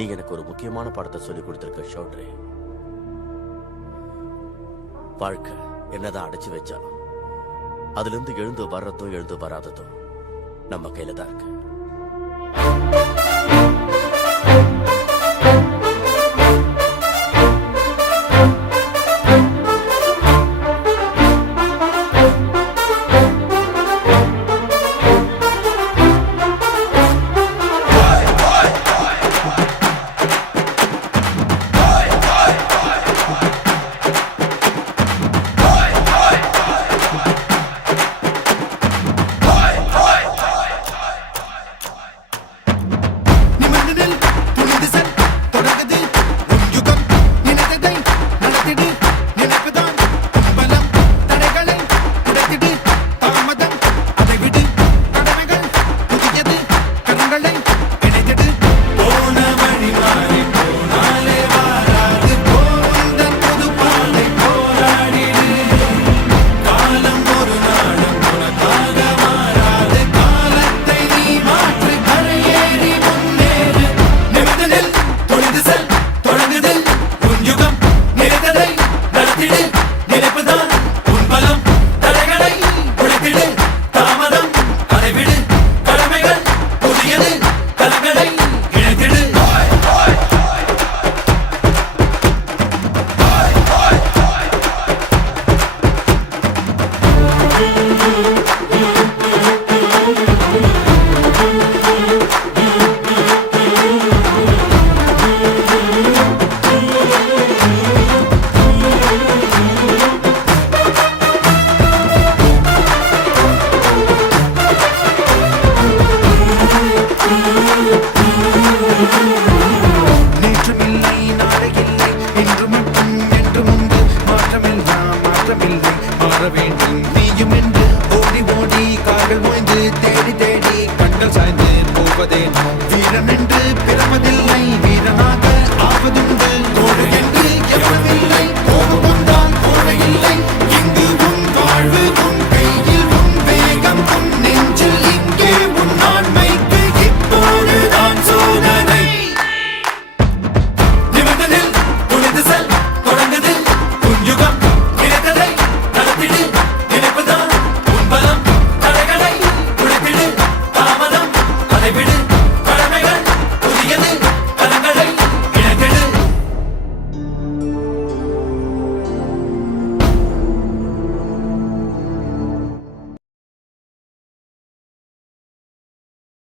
நீ எனக்கு ஒரு முக்கியமான பாடத்தை சொல்லி கொடுத்திருக்க ஷோட்ரே. வாழ்க்கை என்னதான் அடைச்சு வச்சாலும் அதுல இருந்து எழுந்து வர்றதும் எழுந்து வராததும் நம்ம கையில தான் இருக்கு. நீயும் என்று ஓடி ஓடி கால்கள் மோய்ந்து தேடி தேடி கண்கள் சாய்ந்து போவதே வீரம் என்று பிறப்பதில்